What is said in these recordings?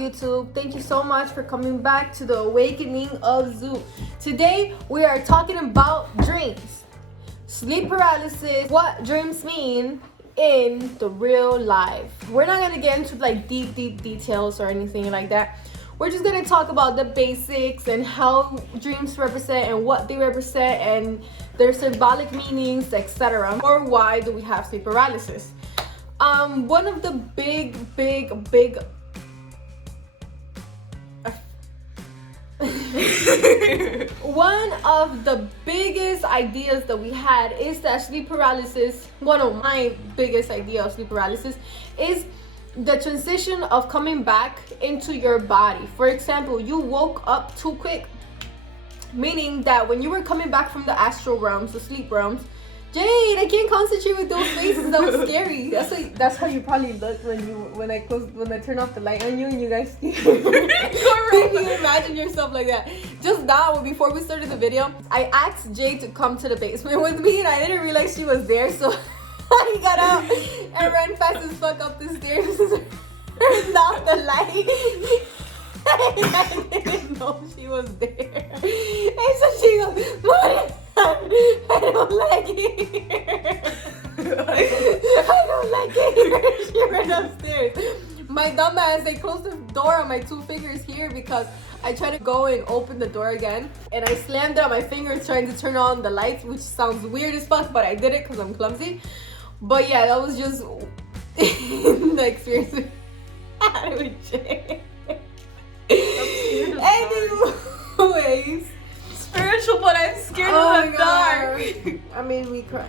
YouTube? Thank you so much for coming back to the Awakening of Zoo. Today we are talking about dreams, sleep paralysis, what dreams mean in the real life. We're not gonna get into like deep details or anything like that. We're just gonna talk about the basics and how dreams represent and what they represent and their symbolic meanings, etc. Or why do we have sleep paralysis? One of the big one of the biggest ideas that we had is that sleep paralysis, one of my biggest idea of sleep paralysis is the transition of coming back into your body. For example, you woke up too quick, meaning that when you were coming back from the astral realms, the sleep realms, Jade, I can't concentrate with those faces. That was scary. That's how you probably look when I turn off the light on you and you guys can you imagine yourself like that. Just now, before we started the video, I asked Jade to come to the basement with me and I didn't realize she was there, so I got out and ran fast as fuck up the stairs and turned off the light. I didn't know she was there. And so she goes, "What? I don't like it here. I don't like it here." She ran upstairs. My dumb ass, I closed the door on my 2 fingers here because I tried to go and open the door again. And I slammed it on my fingers trying to turn on the lights, which sounds weird as fuck, but I did it because I'm clumsy. But yeah, that was just the experience we had with Jay. Anyways, spiritual, but I'm scared of the dark. I mean, we cry.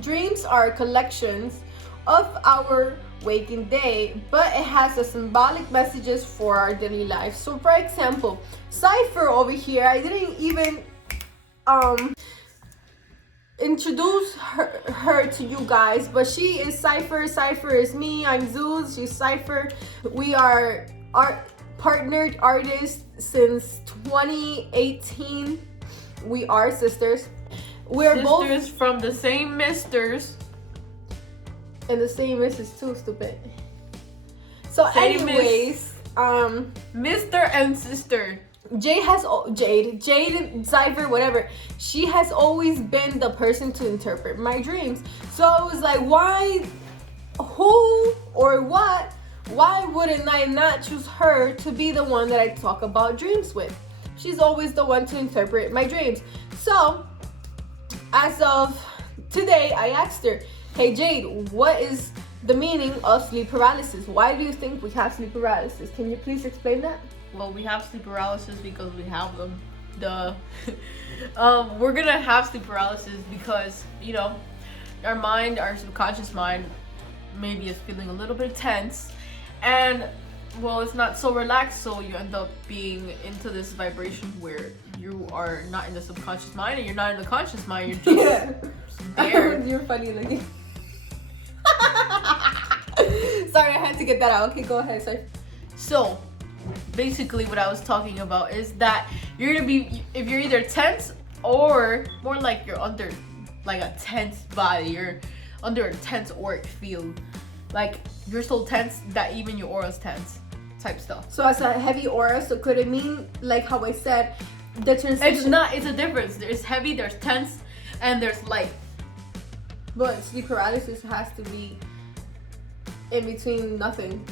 Dreams are collections of our waking day, but it has a symbolic messages for our daily life. So for example, Zypher over here, I didn't even introduce her to you guys, but she is Zypher. Zypher is me. I'm Zeus. She's Zypher. We are partnered artists since 2018. We are sisters. We're sisters both from the same misters. And the same missus too, stupid. So same anyways, Mr. and sister. Jade and Zypher, whatever. She has always been the person to interpret my dreams. So I was like, why, who, or what? Why wouldn't I not choose her to be the one that I talk about dreams with? She's always the one to interpret my dreams. So, as of today, I asked her, "Hey Jade, what is the meaning of sleep paralysis? Why do you think we have sleep paralysis? Can you please explain that?" Well, we have sleep paralysis because we have them. We're gonna have sleep paralysis because, you know, our mind, our subconscious mind, maybe is feeling a little bit tense. And well, it's not so relaxed, so you end up being into this vibration where you are not in the subconscious mind and you're not in the conscious mind. You're just there. You're funny looking. Sorry, I had to get that out. Okay, go ahead. Sorry. So basically what I was talking about is that you're gonna be, if you're either tense or more like you're under like a tense body, you're under a tense auric field. Like, you're so tense that even your aura's tense type stuff. So as a heavy aura, so could it mean, like how I said, the transition? It's not, it's a difference. There's heavy, there's tense, and there's light. But sleep paralysis has to be in between nothing.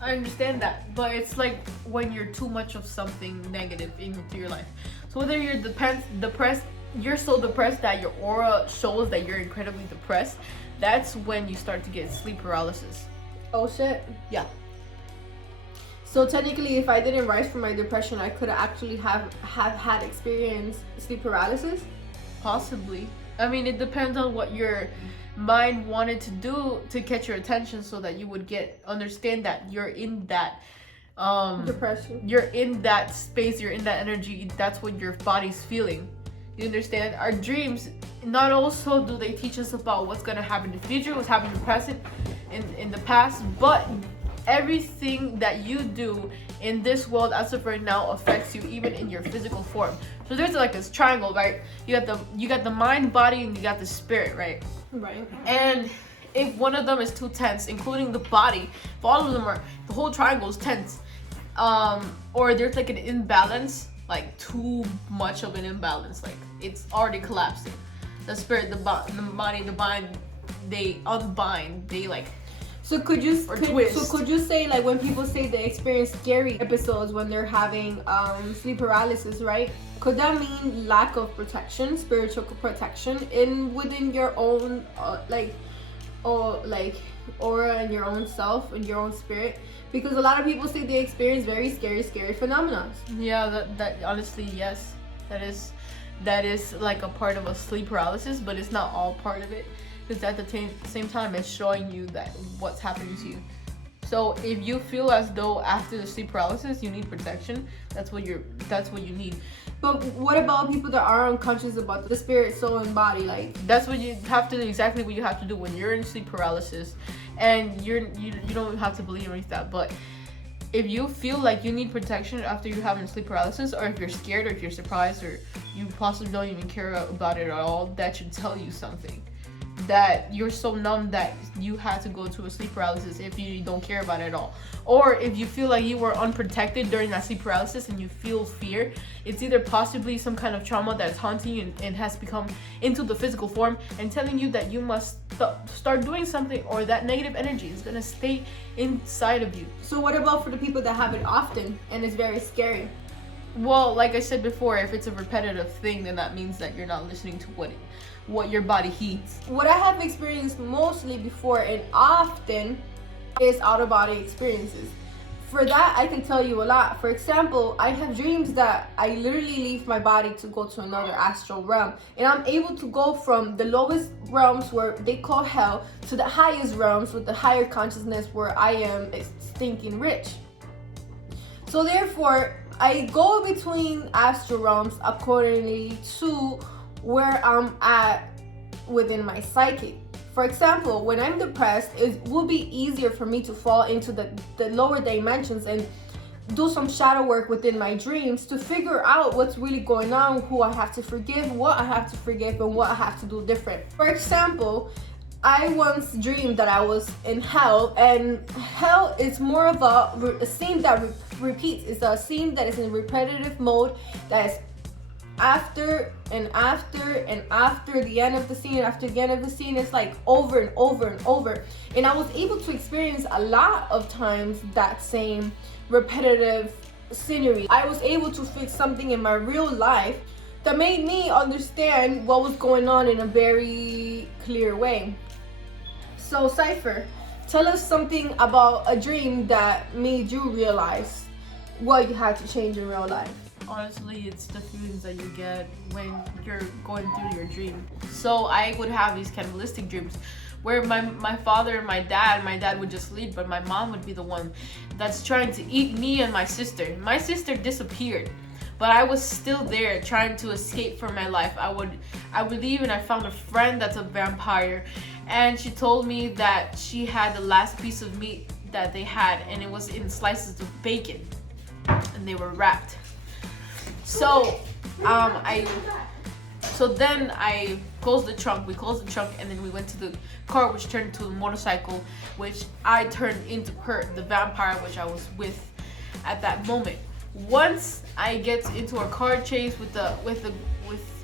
I understand that, but it's like when you're too much of something negative into your life. So whether you're depressed, you're so depressed that your aura shows that you're incredibly depressed, that's when you start to get sleep paralysis. Oh shit. Yeah. So technically, if I didn't rise from my depression, I could actually have had experienced sleep paralysis? Possibly. I mean, it depends on what your mind wanted to do to catch your attention so that you would understand that you're in that depression. You're in that space, you're in that energy, that's what your body's feeling. You understand? Our dreams, not also do they teach us about what's gonna happen in the future, what's happening in the present, in the past, but everything that you do in this world as of right now affects you even in your physical form. So there's like this triangle, right? You got the mind, body, and you got the spirit, right? Right. And if one of them is too tense, including the body, if all of them are, the whole triangle is tense, or there's like an imbalance, like too much of an imbalance, like it's already collapsing. The spirit, the body, the mind, they unbind, they like. So could you say, like, when people say they experience scary episodes when they're having sleep paralysis, right? Could that mean lack of protection, spiritual protection within your own aura and your own self and your own spirit? Because a lot of people say they experience very scary phenomena. Yeah, that honestly, yes, that is like a part of a sleep paralysis, but it's not all part of it. Because at the same time, it's showing you that what's happening to you. So if you feel as though after the sleep paralysis you need protection, that's what you need. But what about people that are unconscious about the spirit, soul, and body? Like, that's what you have to do. Exactly what you have to do when you're in sleep paralysis, and you don't have to believe in that. But if you feel like you need protection after you having sleep paralysis, or if you're scared, or if you're surprised, or you possibly don't even care about it at all, that should tell you something. That you're so numb that you had to go to a sleep paralysis if you don't care about it at all. Or if you feel like you were unprotected during that sleep paralysis and you feel fear, it's either possibly some kind of trauma that's haunting you and has become into the physical form and telling you that you must start doing something, or that negative energy is going to stay inside of you. So what about for the people that have it often and it's very scary? Well, like I said before, if it's a repetitive thing, then that means that you're not listening to what your body heeds. What I have experienced mostly before and often is out-of-body experiences. For that, I can tell you a lot. For example, I have dreams that I literally leave my body to go to another astral realm, and I'm able to go from the lowest realms where they call hell to the highest realms with the higher consciousness where I am stinking rich. So therefore, I go between astral realms accordingly to where I'm at within my psyche. For example, when I'm depressed, it will be easier for me to fall into the lower dimensions and do some shadow work within my dreams to figure out what's really going on, who I have to forgive, what I have to forgive, and what I have to do different. For example, I once dreamed that I was in hell, and hell is more of a scene that repeats. It's a scene that is in repetitive mode, that is after and after and after the end of the scene, after the end of the scene, it's like over and over and over. And I was able to experience a lot of times that same repetitive scenery. I was able to fix something in my real life that made me understand what was going on in a very clear way. So Zypher, tell us something about a dream that made you realize what you had to change in real life. Honestly, it's the feelings that you get when you're going through your dream. So I would have these cannibalistic dreams where my father and my dad would just leave, but my mom would be the one that's trying to eat me and my sister. My sister disappeared, but I was still there trying to escape from my life. I would leave, and I found a friend that's a vampire, and she told me that she had the last piece of meat that they had, and it was in slices of bacon, and they were wrapped. So then I closed the trunk. We closed the trunk, and then we went to the car, which turned into a motorcycle, which I turned into her, the vampire, which I was with at that moment. Once I get into a car chase with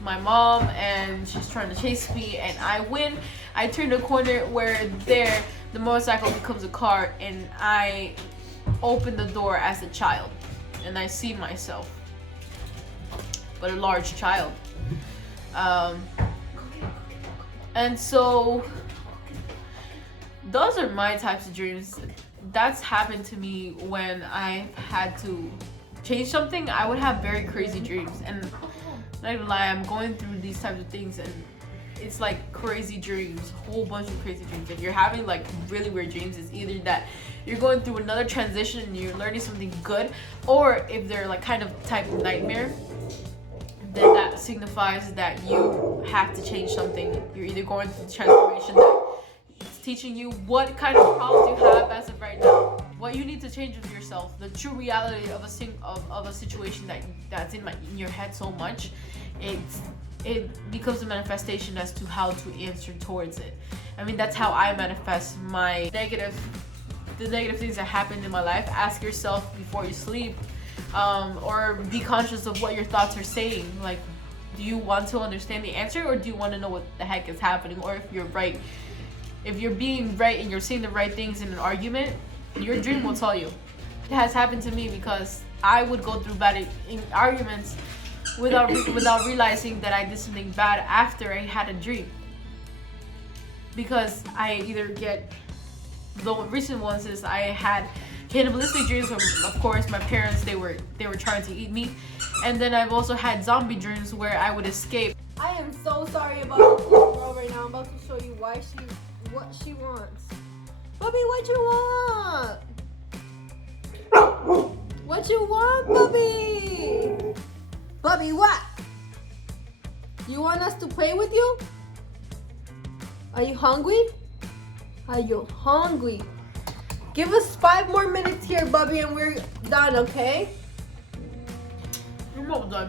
my mom, and she's trying to chase me, and I win. I turn the corner where the motorcycle becomes a car, and I open the door as a child, and I see myself, but a large child. And so those are my types of dreams. That's happened to me when I had to change something. I would have very crazy dreams, and not gonna lie, I'm going through these types of things, and it's like crazy dreams, a whole bunch of crazy dreams. If you're having like really weird dreams, it's either that you're going through another transition and you're learning something good, or if they're like kind of type of nightmare, then that signifies that you have to change something. You're either going through the transformation that it's teaching you what kind of problems you have as of right now, what you need to change with yourself, the true reality of a situation that's in your head so much, it becomes a manifestation as to how to answer towards it. I mean, that's how I manifest my the negative things that happened in my life. Ask yourself before you sleep, or be conscious of what your thoughts are saying. Like, do you want to understand the answer, or do you want to know what the heck is happening? Or if you're right, if you're being right and you're saying the right things in an argument, your dream will tell you. It has happened to me because I would go through bad arguments without realizing that I did something bad after I had a dream. Because I either get, the recent ones is I had cannibalistic dreams where, of course, my parents, they were trying to eat me. And then I've also had zombie dreams where I would escape. I am so sorry about this girl right now. I'm about to show you what she wants. Bubby, what you want? What you want, Bubby? Bubby, what? You want us to play with you? Are you hungry? Are you hungry? Give us 5 more minutes here, Bubby, and we're done, okay? You're not done.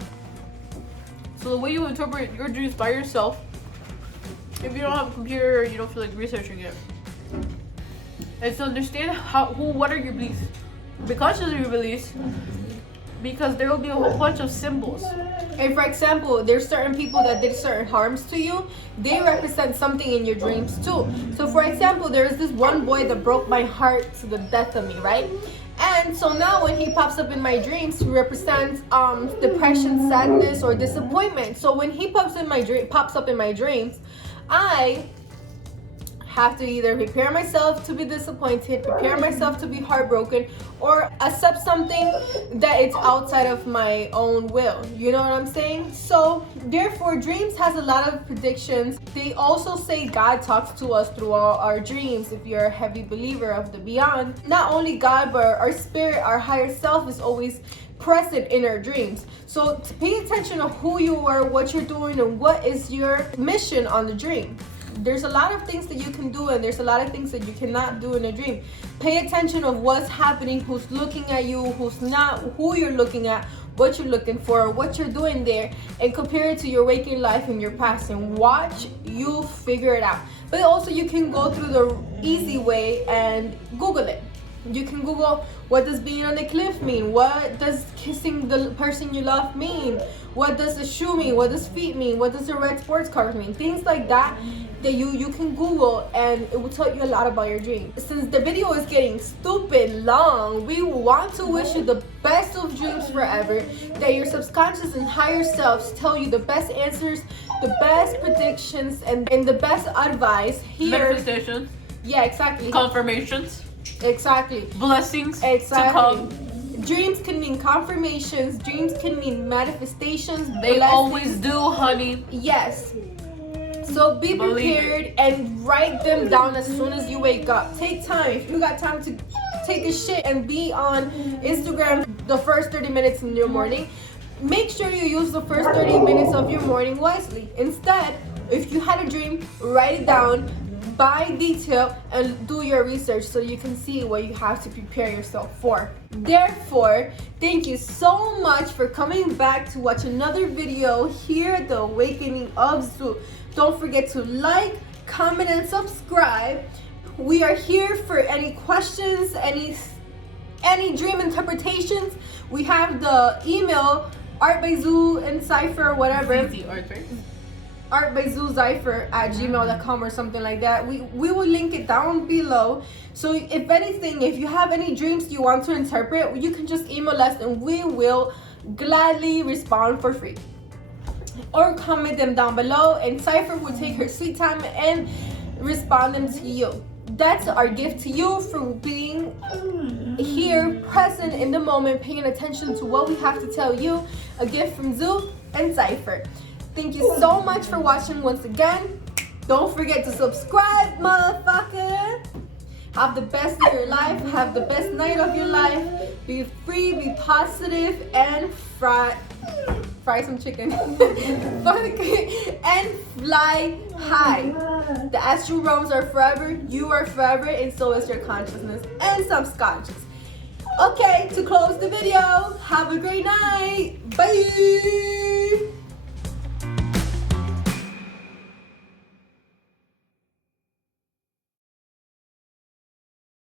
So the way you interpret your dreams by yourself, if you don't have a computer or you don't feel like researching it, is to understand what are your beliefs. Be conscious of your beliefs, because there will be a whole bunch of symbols. And for example, there's certain people that did certain harms to you. They represent something in your dreams too. So for example, there's this one boy that broke my heart to the death of me, right? And so now when he pops up in my dreams, he represents depression, sadness, or disappointment. So when he pops up in my dreams, I have to either prepare myself to be disappointed, prepare myself to be heartbroken, or accept something that it's outside of my own will. You know what I'm saying? So therefore, dreams has a lot of predictions. They also say God talks to us through all our dreams. If you're a heavy believer of the beyond, not only God, but our spirit, our higher self is always present in our dreams. So to pay attention to who you are, what you're doing, and what is your mission on the dream. There's a lot of things that you can do, and there's a lot of things that you cannot do in a dream. Pay attention of what's happening, who's looking at you, who's not, who you're looking at, what you're looking for, what you're doing there, and compare it to your waking life and your past, and watch you figure it out. But also you can go through the easy way and Google it. You can Google, what does being on the cliff mean? What does kissing the person you love mean? What does the shoe mean? What does feet mean? What does the red sports cars mean? Things like that you can Google, and it will tell you a lot about your dream. Since the video is getting stupid long, we want to wish you the best of dreams forever, that your subconscious and higher selves tell you the best answers, the best predictions, and the best advice here. Manifestations. Yeah, exactly. Confirmations. Exactly. Blessings Exactly. to come. Dreams can mean confirmations. Dreams can mean manifestations. They blessings. always do, honey. Yes. So be prepared and write them down as soon as you wake up. Take time. If you got time to take a shit and be on Instagram the first 30 minutes in your morning, make sure you use the first 30 minutes of your morning wisely. Instead, if you had a dream, write it down by detail and do your research so you can see what you have to prepare yourself for. Therefore, thank you so much for coming back to watch another video here at the Awakening of Zoo. Don't forget to like, comment, and subscribe. We are here for any questions, any dream interpretations. We have the email Artbyzuzypher, whatever. Artbyzuzypher at gmail.com or something like that. We will link it down below. So if anything, if you have any dreams you want to interpret, you can just email us and we will gladly respond for free. Or comment them down below, and Zypher will take her sweet time and respond them to you. That's our gift to you for being here, present in the moment, paying attention to what we have to tell you. A gift from Zoo and Zypher. Thank you so much for watching once again. Don't forget to subscribe, motherfucker. Have the best of your life. Have the best night of your life. Be free, be positive, and fry some chicken. And fly high. The astral realms are forever. You are forever, and so is your consciousness and subconscious. Okay, to close the video, have a great night. Bye.